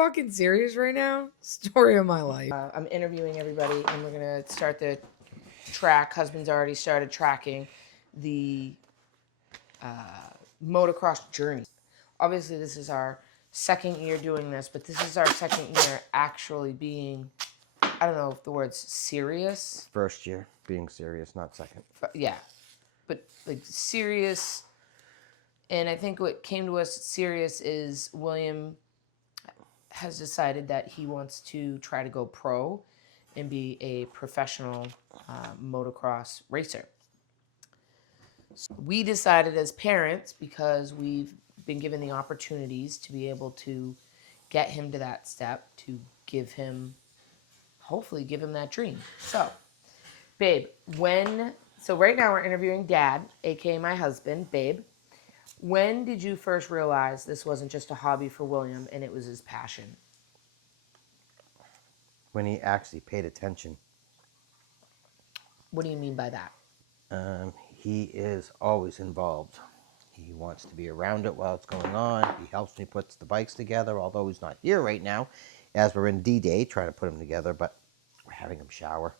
fucking serious right now? Story of my life. I'm interviewing everybody, and we're gonna start the track. Husband's already started tracking the motocross journey. Obviously, this is our second year doing this, but this is our second year actually being, I don't know if the word's serious. First year being serious, not second. Yeah, but like serious. And I think what came to us serious is William has decided that he wants to try to go pro and be a professional motocross racer. So we decided as parents, because we've been given the opportunities to be able to get him to that step, to give him, hopefully give him that dream. So, babe, so right now we're interviewing Dad, aka my husband, babe. When did you first realize this wasn't just a hobby for William and it was his passion? When he actually paid attention. What do you mean by that? He is always involved. He wants to be around it while it's going on. He helps me put the bikes together, although he's not here right now, as we're in D-Day trying to put them together, but we're having him shower.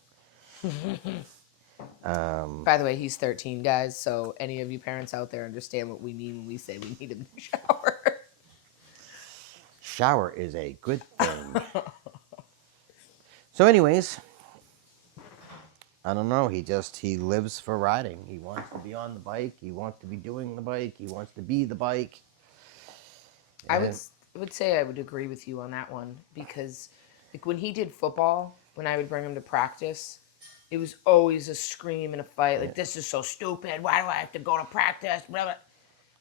By the way, he's 13, guys, so any of you parents out there understand what we mean when we say we need him to shower. Shower is a good thing. So anyways, I don't know, he lives for riding. He wants to be on the bike. He wants to be doing the bike. He wants to be the bike. And I would say I would agree with you on that one, because like when he did football, when I would bring him to practice, it was always a scream and a fight. Like, this is so stupid. Why do I have to go to practice? Blah, blah.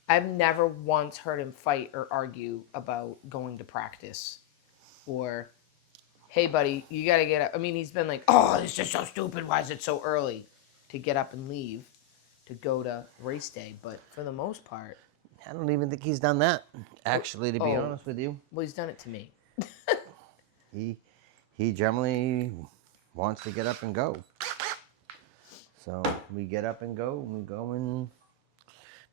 I've never once heard him fight or argue about going to practice. Or, hey, buddy, you got to get up. I mean, he's been like, oh, this is so stupid. Why is it so early to get up and leave to go to race day? But for the most part, I don't even think he's done that, actually, to be honest with you. Well, he's done it to me. He generally wants to get up and go. So we get up and go, and we go and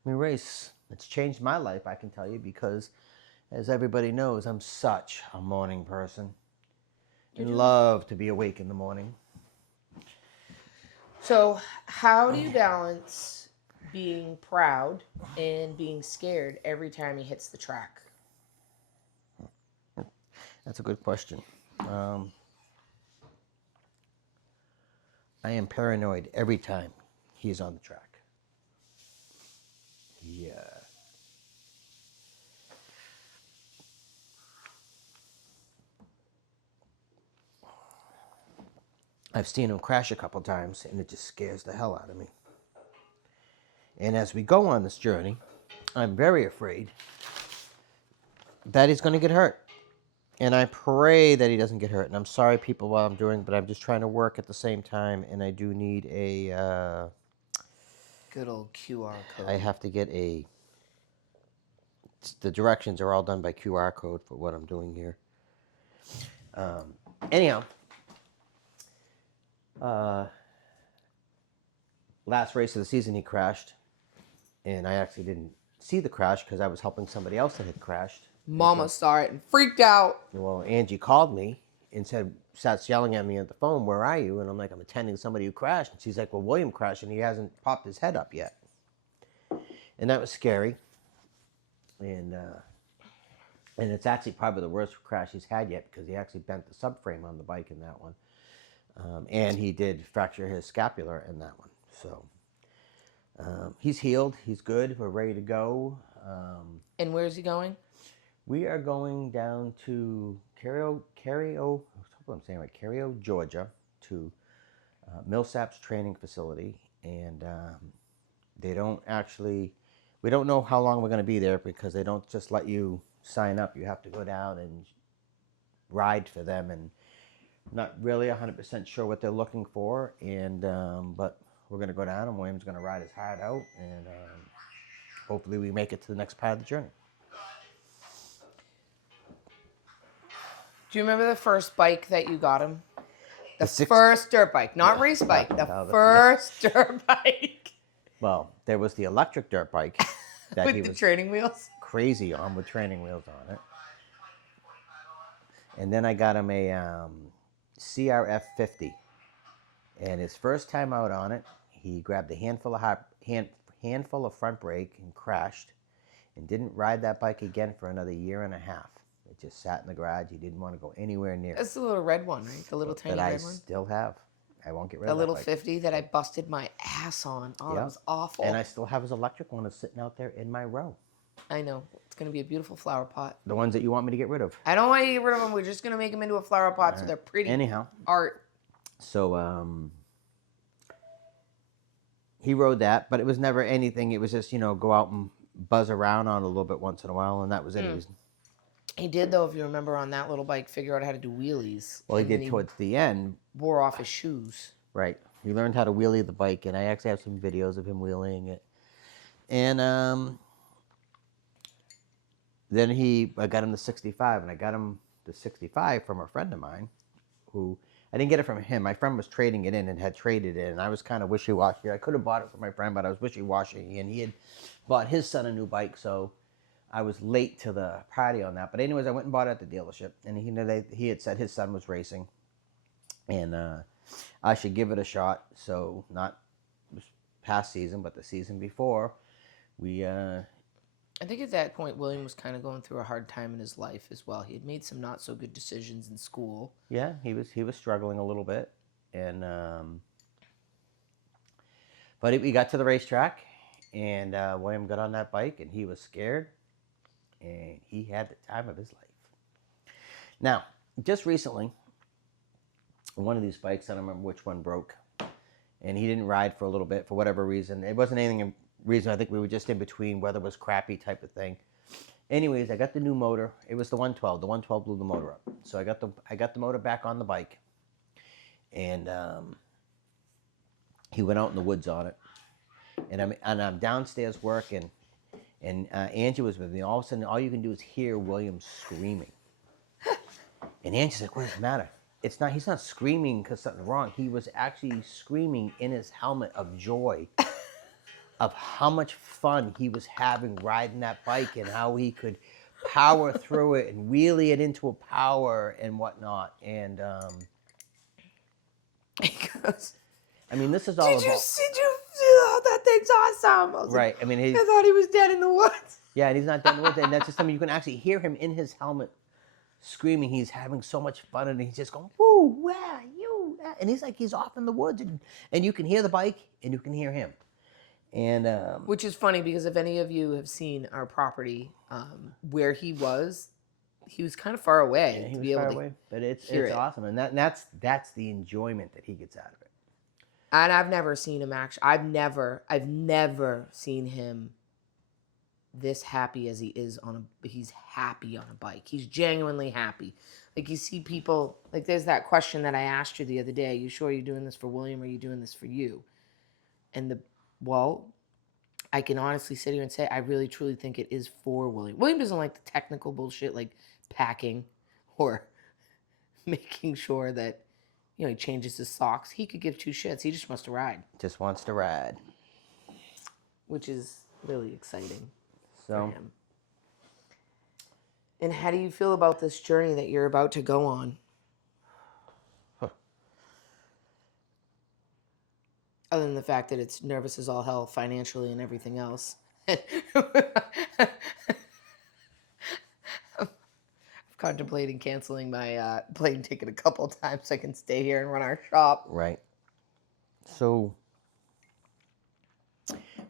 we race. It's changed my life, I can tell you, because as everybody knows, I'm such a morning person. I love to be awake in the morning. So how do you balance being proud and being scared every time he hits the track? That's a good question. I am paranoid every time he is on the track. Yeah. I've seen him crash a couple times, and it just scares the hell out of me. And as we go on this journey, I'm very afraid that he's going to get hurt. And I pray that he doesn't get hurt. And I'm sorry, people, while I'm doing, but I'm just trying to work at the same time. And I do need a... good old QR code. I have to get a... The directions are all done by QR code for what I'm doing here. Anyhow. Last race of the season, he crashed. And I actually didn't see the crash because I was helping somebody else that had crashed. Mama saw it and freaked out. Well, Angie called me and starts yelling at me at the phone, where are you? And I'm like, I'm attending somebody who crashed. And she's like, well, William crashed and he hasn't popped his head up yet. And that was scary. And it's actually probably the worst crash he's had yet, because he actually bent the subframe on the bike in that one. And he did fracture his scapula in that one. So he's healed. He's good. We're ready to go. And where's he going? We are going down to Cario, Georgia, to Millsap's training facility, and we don't know how long we're going to be there, because they don't just let you sign up. You have to go down and ride for them, and not really 100% sure what they're looking for, and but we're going to go down, and William's going to ride his heart out, and hopefully we make it to the next part of the journey. Do you remember the first bike that you got him? The first dirt bike, not race bike. The first dirt bike. Well, there was the electric dirt bike that with he the was training wheels. Crazy on, with training wheels on it. And then I got him a CRF 50. And his first time out on it, he grabbed a handful of front brake and crashed, and didn't ride that bike again for another year and a half. It just sat in the garage. He didn't want to go anywhere near it. That's the little red one, right? The little tiny that red I one. still have. I won't get rid The of that little bike. 50 that I busted my ass on. Oh, Yeah. that was awful. And I still have his electric one that's sitting out there in my row. I know. It's going to be a beautiful flower pot. The ones that you want me to get rid of. I don't want you to get rid of them. We're just going to make them into a flower pot so they're pretty. Anyhow. Art. So he rode that, but it was never anything. It was just, go out and buzz around on it a little bit once in a while, and that was it. He did, though, if you remember, on that little bike, figure out how to do wheelies. Well, he did towards the end. Wore off his shoes. Right. He learned how to wheelie the bike, and I actually have some videos of him wheeling it. And then I got him the 65, and I got him the 65 from a friend of mine who, I didn't get it from him. My friend was trading it in and had traded it, and I was kind of wishy-washy. I could have bought it for my friend, but I was wishy-washy, and he had bought his son a new bike, so I was late to the party on that. But anyways, I went and bought it at the dealership, and he had said his son was racing, and I should give it a shot. So not this past season, but the season before, I think at that point, William was kind of going through a hard time in his life as well. He had made some not so good decisions in school. Yeah, he was struggling a little bit, and but we got to the racetrack, and William got on that bike, and he was scared, and he had the time of his life. Now, just recently, one of these bikes, I don't remember which one, broke, and he didn't ride for a little bit for whatever reason. It wasn't anything reason. I think we were just in between, weather was crappy type of thing. Anyways, I got the new motor. It was the 112. The 112 blew the motor up. So I got the motor back on the bike, and he went out in the woods on it. And I'm downstairs working, and Angie was with me. All of a sudden, all you can do is hear William screaming. And Angie's like, "What is the matter?" He's not screaming because something's wrong. He was actually screaming in his helmet of joy of how much fun he was having riding that bike, and how he could power through it and wheelie it into a power and whatnot. And I mean, this is all Did you oh, that thing's awesome. Right. I mean, I thought he was dead in the woods. Yeah, and he's not dead in the woods. And that's just something you can actually hear him in his helmet screaming. He's having so much fun, and he's just going, "Woo, wow, you!" And he's like, he's off in the woods, and you can hear the bike, and you can hear him. And which is funny, because if any of you have seen our property, where he was kind of far away. Yeah, to be able to but it's awesome, and that's the enjoyment that he gets out of it. And I've never seen him I've never seen him this happy as he is he's happy on a bike. He's genuinely happy. Like, you see people, like, there's that question that I asked you the other day. You sure you're doing this for William, or are you doing this for you? And I can honestly sit here and say I really truly think it is for William. William doesn't like the technical bullshit like packing or making sure that, he changes his socks. He could give two shits. He just wants to ride. Just wants to ride. Which is really exciting for him. And how do you feel about this journey that you're about to go on? Other than the fact that it's nervous as all hell financially and everything else. I'm contemplating canceling my plane ticket a couple times so I can stay here and run our shop. Right. So,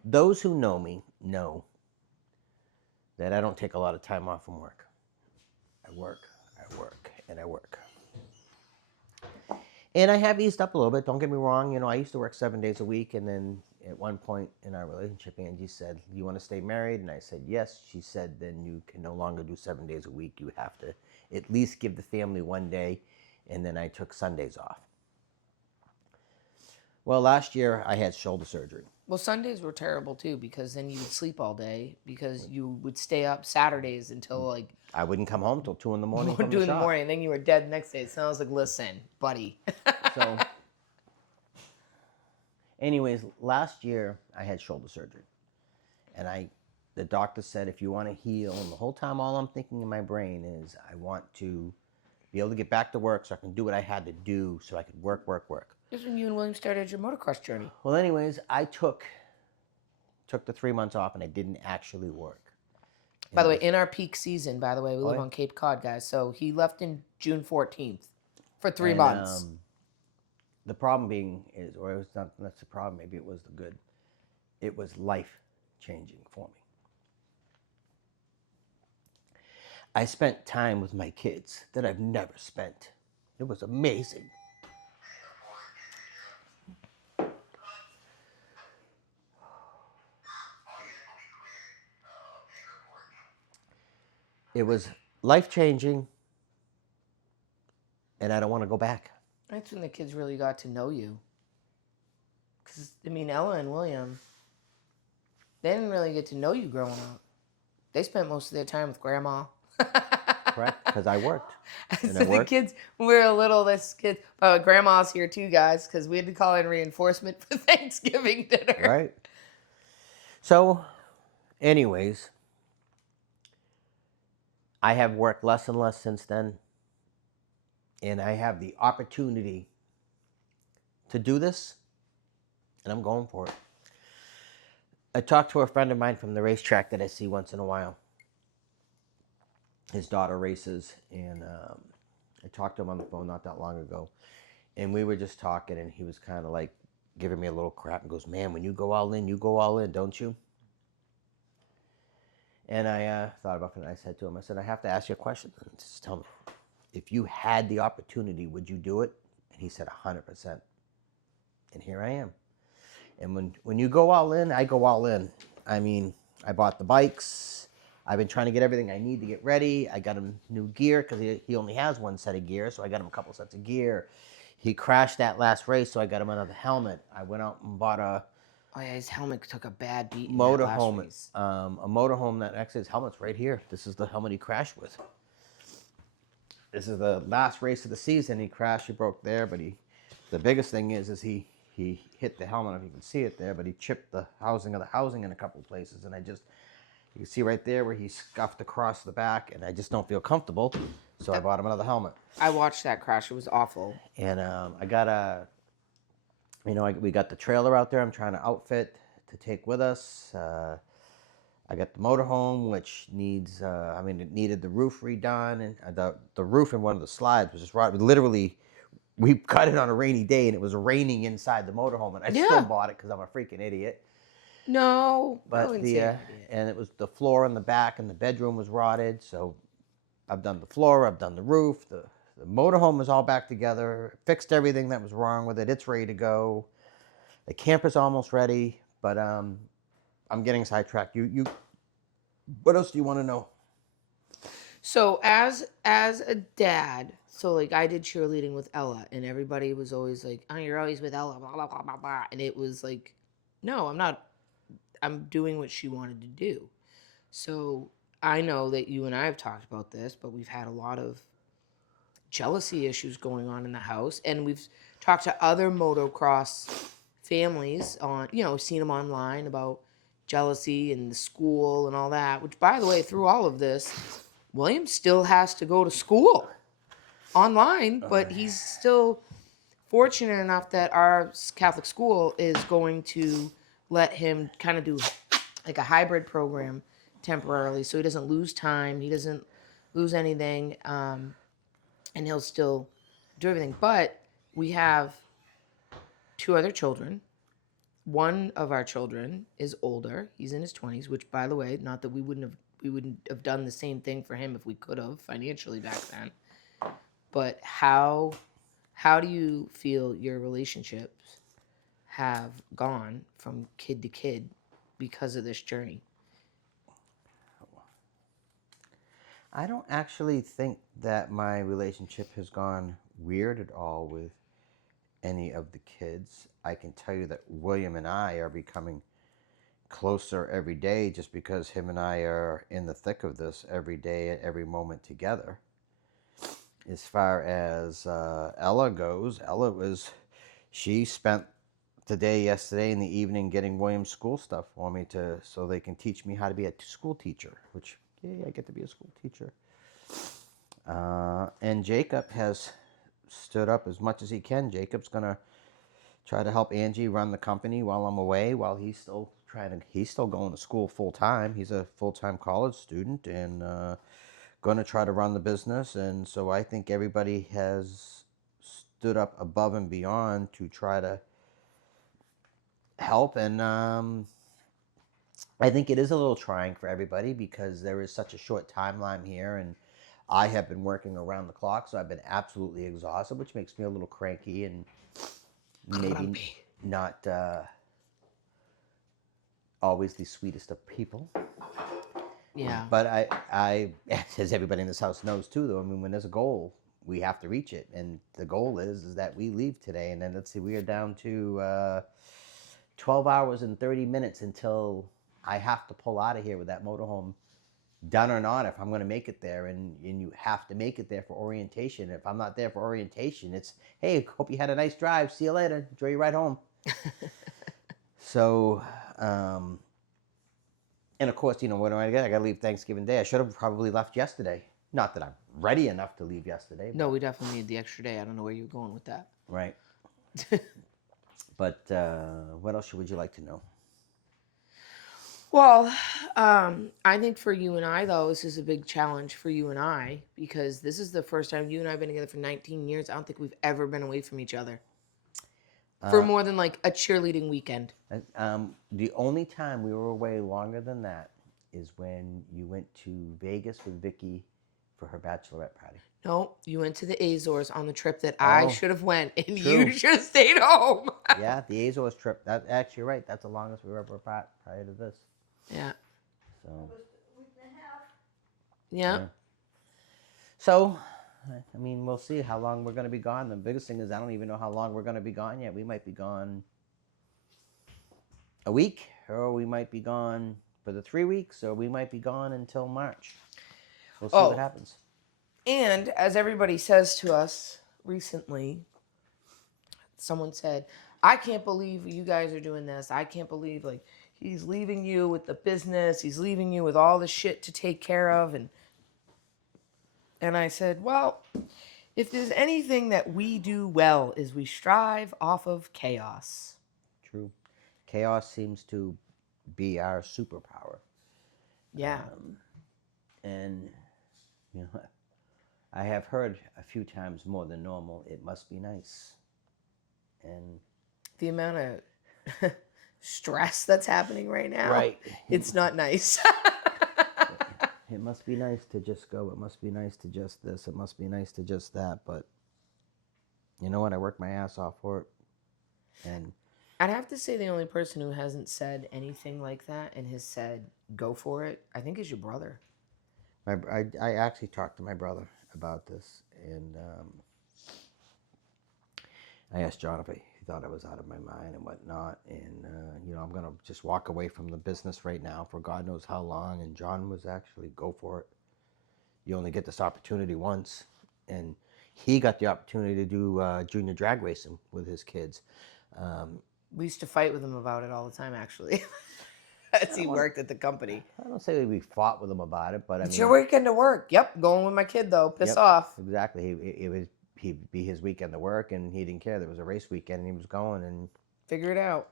those who know me know that I don't take a lot of time off from work. I work, and I work. And I have eased up a little bit. Don't get me wrong. I used to work 7 days a week, and then at one point in our relationship, Angie said, "You want to stay married?" And I said, "Yes." She said, "Then you can no longer do 7 days a week. You have to at least give the family one day." And then I took Sundays off. Well, last year I had shoulder surgery. Well, Sundays were terrible too, because then you would sleep all day, because you would stay up Saturdays until I wouldn't come home till 2 in the morning. 2 in the morning, and then you were dead the next day. So I was like, "Listen, buddy." So, anyways, last year I had shoulder surgery, and the doctor said, if you want to heal, and the whole time all I'm thinking in my brain is I want to be able to get back to work so I can do what I had to do so I could work. This is when you and William started your motocross journey. Well, anyways, I took the 3 months off and I didn't actually work. By the way, in our peak season, by the way, we live yeah. on Cape Cod, guys. So he left in June 14th for 3 months. The problem being is, or it was not, that's the problem, maybe it was the good. It was life-changing for me. I spent time with my kids that I've never spent. It was amazing. It was life-changing, and I don't want to go back. That's when the kids really got to know you. Because, I mean, Ella and William, they didn't really get to know you growing up. They spent most of their time with Grandma. Correct, because I worked. So the kids, when we were little, this kid, Grandma's here too, guys, because we had to call in reinforcement for Thanksgiving dinner. Right. So, anyways, I have worked less and less since then, and I have the opportunity to do this, and I'm going for it. I talked to a friend of mine from the racetrack that I see once in a while. His daughter races, and I talked to him on the phone not that long ago, and we were just talking, and he was kind of like giving me a little crap and goes, man, when you go all in, don't you? And I thought about it, and I said to him, I said, I have to ask you a question. Just tell me, if you had the opportunity, would you do it? And he said 100%. And here I am. And when you go all in, I go all in. I mean, I bought the bikes. I've been trying to get everything I need to get ready. I got him new gear because he only has one set of gear, so I got him a couple sets of gear. He crashed that last race, so I got him another helmet. I went out and bought a his helmet took a bad beat. motorhome. A motorhome that actually his helmet's right here. This is the helmet he crashed with. This is the last race of the season. He crashed. He broke there, but the biggest thing is he hit the helmet. If you can see it there, but he chipped the housing of the housing in a couple of places, and you can see right there where he scuffed across the back, and I just don't feel comfortable, so I bought him another helmet. I watched that crash. It was awful. And I got we got the trailer out there I'm trying to outfit to take with us. I got the motorhome, which needs, it needed the roof redone, and the roof in one of the slides was just rotten. Literally, we cut it on a rainy day, and it was raining inside the motorhome, and I still bought it because I'm a freaking idiot. No, but and it was the floor in the back, and the bedroom was rotted. So I've done the floor, I've done the roof, the motorhome is all back together. Fixed everything that was wrong with it. It's ready to go. The camper's almost ready, but I'm getting sidetracked. You, what else do you want to know? So as a dad, so like I did cheerleading with Ella, and everybody was always like, "Oh, you're always with Ella," blah blah blah blah blah, and it was like, no, I'm not. I'm doing what she wanted to do. So I know that you and I have talked about this, but we've had a lot of jealousy issues going on in the house, and we've talked to other motocross families on, seen them online about jealousy and the school and all that, which, by the way, through all of this, William still has to go to school online, but he's still fortunate enough that our Catholic school is going to let him kind of do like a hybrid program temporarily, so he doesn't lose time, he doesn't lose anything, and he'll still do everything. But we have 2 other children. One of our children is older. He's in his 20s, which, by the way, not that we wouldn't have done the same thing for him if we could have financially back then. But how do you feel your relationships have gone from kid to kid because of this journey? I don't actually think that my relationship has gone weird at all with any of the kids. I can tell you that William and I are becoming closer every day just because him and I are in the thick of this every day at every moment together. As far as Ella goes, she spent the day yesterday in the evening getting William's school stuff for me so they can teach me how to be a school teacher, which, yay, I get to be a school teacher. And Jacob has stood up as much as he can. Jacob's gonna try to help Angie run the company while I'm away. While he's still going to school full time. He's a full time college student and going to try to run the business. And so I think everybody has stood up above and beyond to try to help. And I think it is a little trying for everybody because there is such a short timeline here, and I have been working around the clock, so I've been absolutely exhausted, which makes me a little cranky and maybe not always the sweetest of people. Yeah. But I, as everybody in this house knows too, though, I mean, when there's a goal, we have to reach it, and the goal is that we leave today, and then let's see, we are down to 12 hours and 30 minutes until I have to pull out of here with that motorhome, done or not, if I'm going to make it there. And you have to make it there for orientation. If I'm not there for orientation, it's, hey, hope you had a nice drive. See you later. Enjoy your ride home. So, and of course, you know, what do I get? I got to leave Thanksgiving Day. I should have probably left yesterday. Not that I'm ready enough to leave yesterday. No, we definitely need the extra day. I don't know where you're going with that. Right. But what else would you like to know? Well, I think for you and I, though, this is a big challenge for you and I because this is the first time you and I have been together for 19 years. I don't think we've ever been away from each other for more than like a cheerleading weekend. The only time we were away longer than that is when you went to Vegas with Vicky for her bachelorette party. No, you went to the Azores on the trip that I should have went, and true. you should have stayed home. Yeah, the Azores trip. That actually, you're right. That's the longest we were ever apart prior to this. Yeah. So. Yeah. So, I mean, we'll see how long we're going to be gone. The biggest thing is I don't even know how long we're going to be gone yet. We might be gone a week, or we might be gone for the 3 weeks, or we might be gone until March. We'll see what happens. And as everybody says to us recently, someone said, I can't believe you guys are doing this. I can't believe, like, he's leaving you with the business. He's leaving you with all the shit to take care of. And I said, well, if there's anything that we do well is we strive off of chaos. True. Chaos seems to be our superpower. Yeah. And, you know, I have heard a few times more than normal, it must be nice. And the amount of stress that's happening right now. Right. It's not nice. It must be nice to just go. It must be nice to just this. It must be nice to just that. But you know what? I worked my ass off for it. And I'd have to say the only person who hasn't said anything like that and has said, go for it, I think is your brother. I actually talked to my brother about this. And I asked John if he thought I was out of my mind and whatnot. And, you know, I'm going to just walk away from the business right now for God knows how long. And John was actually, go for it. You only get this opportunity once. And he got the opportunity to do junior drag racing with his kids. We used to fight with him about it all the time, actually, as he worked at the company. I don't say we fought with him about it, but I mean... It's your weekend to work. Yep, going with my kid, though. Piss off. Exactly. He'd be his weekend to work, and he didn't care. There was a race weekend, and he was going, and... Figure it out.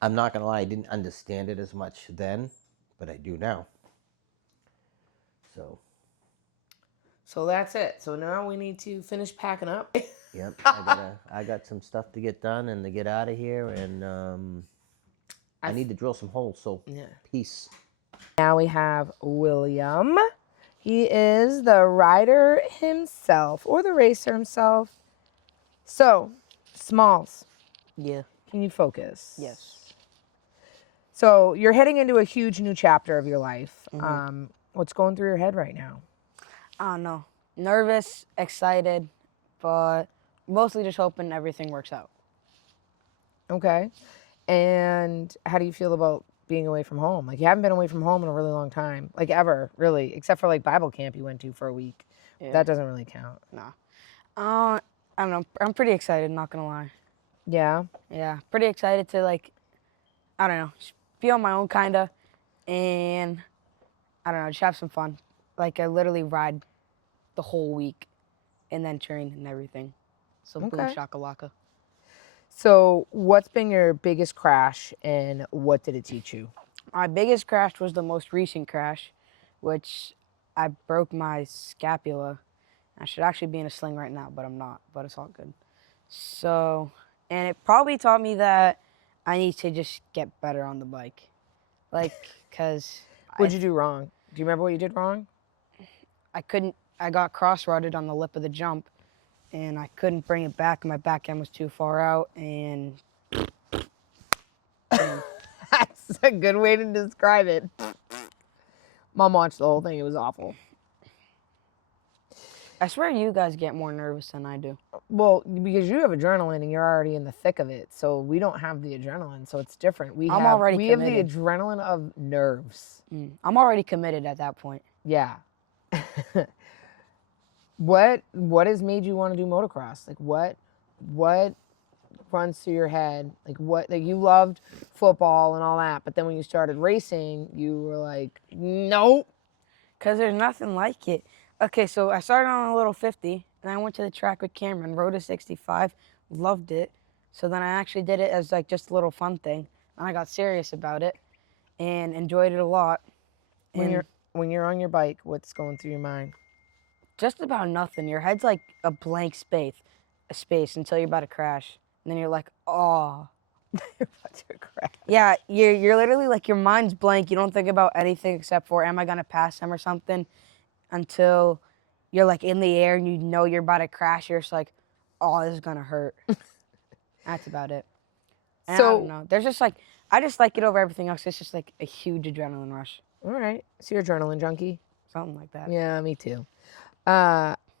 I'm not going to lie, I didn't understand it as much then, but I do now. So that's it. So now we need to finish packing up. Yep, I got some stuff to get done and to get out of here, and I need to drill some holes, so peace. Now we have William. He is the rider himself, or the racer himself. So, Smalls. Yeah. Can you focus? Yes. So, you're heading into a huge new chapter of your life. Mm-hmm. What's going through your head right now? I don't know. Nervous, excited, but mostly just hoping everything works out. Okay. And how do you feel about being away from home? Like, you haven't been away from home in a really long time. Like, ever, really. Except for, like, Bible camp you went to for a week. Yeah. That doesn't really count. No. I don't know. I'm pretty excited, not gonna lie. Yeah? Yeah. Pretty excited to, like, I don't know, just be on my own, kind of. And, I don't know, just have some fun. Like, I literally ride the whole week and then train and everything. So boom Okay. shakalaka. So, what's been your biggest crash and what did it teach you? My biggest crash was the most recent crash, which I broke my scapula. I should actually be in a sling right now, but I'm not, but it's all good. So, and it probably taught me that I need to just get better on the bike. Like, because What'd you do wrong? Do you remember what you did wrong? I got cross-rutted on the lip of the jump, and I couldn't bring it back. My back end was too far out, and That's a good way to describe it. Mom watched the whole thing. It was awful. I swear you guys get more nervous than I do. Well, because you have adrenaline and you're already in the thick of it, so we don't have the adrenaline, so it's different. We I'm have already we have the committed. adrenaline of nerves. I'm already committed at that point. Yeah. What has made you want to do motocross? Like what runs through your head? Like you loved football and all that, but then when you started racing, you were like, nope. Because there's nothing like it. Okay, so I started on a little 50, and I went to the track with Cameron, rode a 65, loved it. So then I actually did it as like just a little fun thing, and I got serious about it and enjoyed it a lot. When you're on your bike, what's going through your mind? Just about nothing. Your head's like a blank space until you're about to crash, and then you're like, oh. You're about to crash. Yeah, you're literally like your mind's blank. You don't think about anything except for am I gonna pass him or something until you're like in the air and you know you're about to crash. You're just like, oh, this is gonna hurt. That's about it. And I don't know. There's just like I just like it over everything else. It's just like a huge adrenaline rush, All right. So you're adrenaline junkie? something like that. Yeah, me too.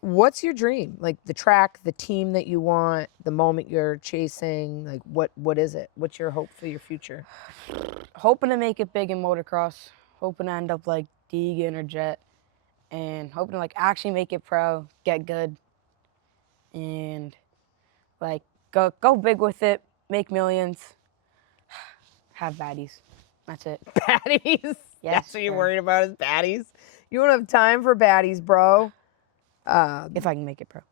What's your dream? Like the track, the team that you want, the moment you're chasing, like what is it? What's your hope for your future? Hoping to make it big in motocross. Hoping to end up like Deegan or Jet, and hoping to like actually make it pro, get good, and like go big with it, make millions, have baddies. That's it. Baddies? Yes, That's what you're sir. worried about is baddies? You don't have time for baddies, bro. If I can make it pro.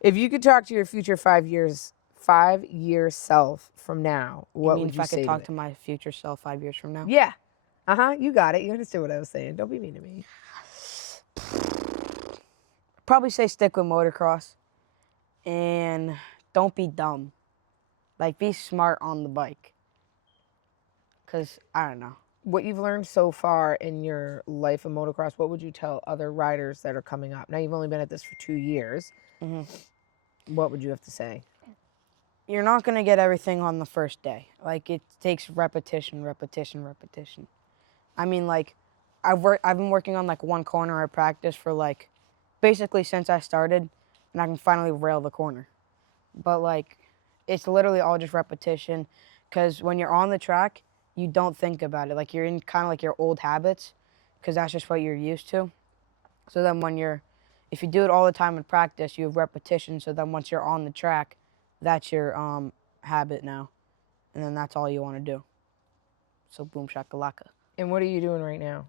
If you could talk to your future 5-year self from now, what I mean, would if you I say could to talk it? to my future self 5 years from now. Yeah. You got it. You understood what I was saying. Don't be mean to me. Probably say stick with motocross, and don't be dumb. Like be smart on the bike. Cause I don't know. What you've learned so far in your life of motocross, what would you tell other riders that are coming up? Now you've only been at this for 2 years. What would you have to say? You're not gonna get everything on the first day. Like it takes repetition. I mean, like I've been working on like one corner at practice for like basically since I started, and I can finally rail the corner. But like, it's literally all just repetition, because when you're on the track, you don't think about it. Like you're in kind of like your old habits, because that's just what you're used to. So then if you do it all the time in practice, you have repetition. So then once you're on the track, that's your habit now, and then that's all you want to do. So boom shakalaka. And what are you doing right now?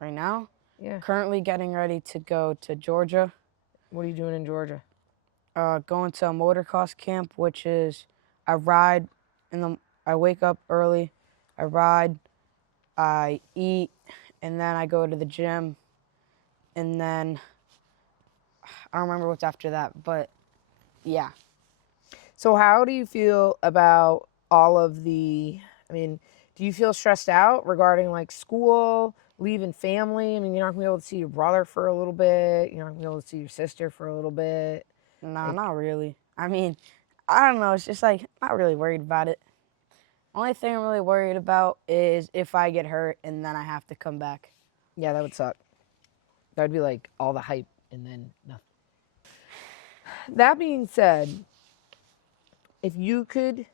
Right now, Yeah. currently getting ready to go to Georgia. What are you doing in Georgia? Going to a motocross camp, which is I ride I wake up early, I ride, I eat, and then I go to the gym, and then I don't remember what's after that, but yeah. So how do you feel about all of do you feel stressed out regarding like school, leaving family? I mean, you're not gonna be able to see your brother for a little bit. You're not gonna be able to see your sister for a little bit. Nah, not really. I mean, I don't know. It's just like, not really worried about it. Only thing I'm really worried about is if I get hurt and then I have to come back. Yeah, that would suck. That would be like all the hype and then nothing. That being said, if you could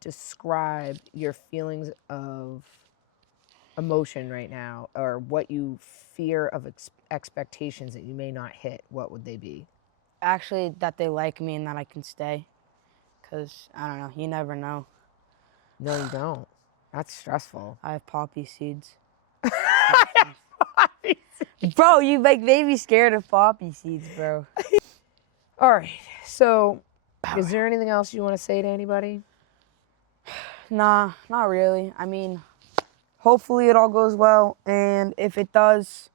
describe your feelings of emotion right now, or what you fear of expectations that you may not hit, what would they be? Actually, that they like me and that I can stay. Because, I don't know, you never know. No, you don't. That's stressful. I have poppy seeds. Bro, you like made me scared of poppy seeds, bro. All right. So, is there anything else you want to say to anybody? Nah, not really. I mean, hopefully it all goes well, and if it does,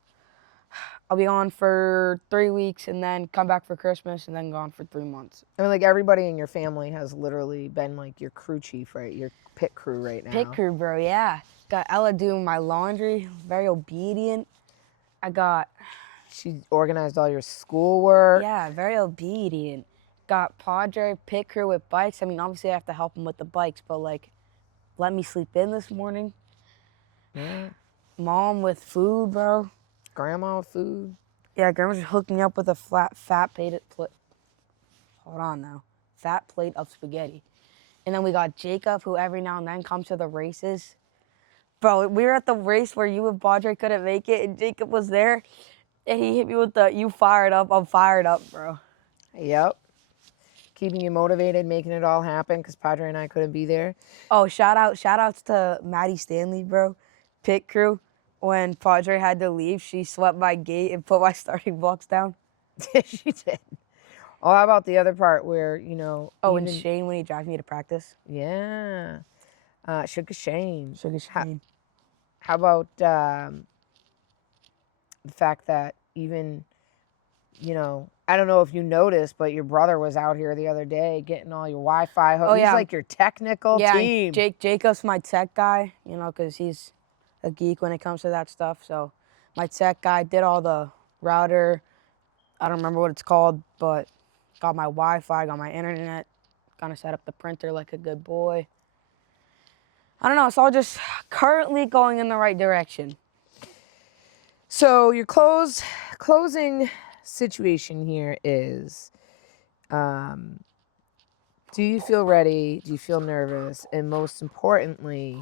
I'll be on for 3 weeks and then come back for Christmas and then gone for 3 months. I mean, like everybody in your family has literally been like your crew chief, right? Your pit crew right now. Pit crew, bro, yeah. Got Ella doing my laundry, very obedient. I got, She organized all your schoolwork. yeah, very obedient. Got Padre, pit crew with bikes. I mean, obviously I have to help him with the bikes, but like, let me sleep in this morning. Yeah. Mom with food, bro. Grandma with food. Yeah, Grandma just hooked me up with a fat plate. Hold on now. Fat plate of spaghetti. And then we got Jacob, who every now and then comes to the races. Bro, we were at the race where you and Padre couldn't make it, and Jacob was there, and he hit me with the, you fired up, I'm fired up, bro. Yep. Keeping you motivated, making it all happen because Padre and I couldn't be there. Oh, shout outs to Maddie Stanley, bro. Pit crew. When Padre had to leave, she swept my gate and put my starting blocks down. She did. Oh, how about the other part where, you know. Oh, and even- Shane when he drives me to practice. Yeah. Sugar Shane. Sugar Shane. How about the fact that even, you know, I don't know if you noticed, but your brother was out here the other day getting all your Wi-Fi. Oh, He's yeah. like your technical Yeah, team. Jacob's my tech guy, you know, because he's a geek when it comes to that stuff. So my tech guy did all the router. I don't remember what it's called, but got my Wi-Fi, got my internet, kind of set up the printer like a good boy. I don't know. It's all just currently going in the right direction. So your closing situation here is, do you feel ready? Do you feel nervous? And most importantly,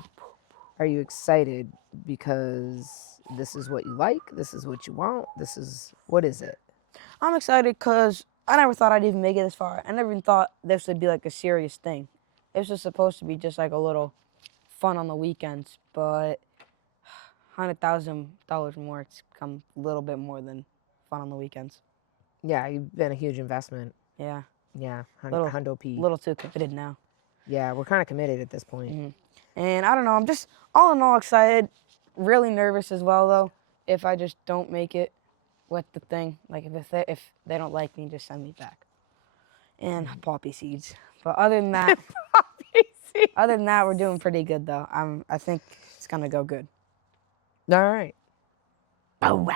are you excited because this is what you like? This is what you want? What is it? I'm excited because I never thought I'd even make it this far. I never even thought this would be like a serious thing. This was supposed to be just like a little fun on the weekends, but $100,000 more, it's become a little bit more than fun on the weekends. Yeah, you've been a huge investment. Yeah, Yeah, Little- Hundo P. a little too committed now. Yeah, we're kind of committed at this point. Mhm. And I don't know, I'm just all in all excited, really nervous as well though, if I just don't make it with the thing. Like if they don't like me, just send me back. And poppy seeds. But other than that, we're doing pretty good though. I think it's gonna go good. All right. Bow wow.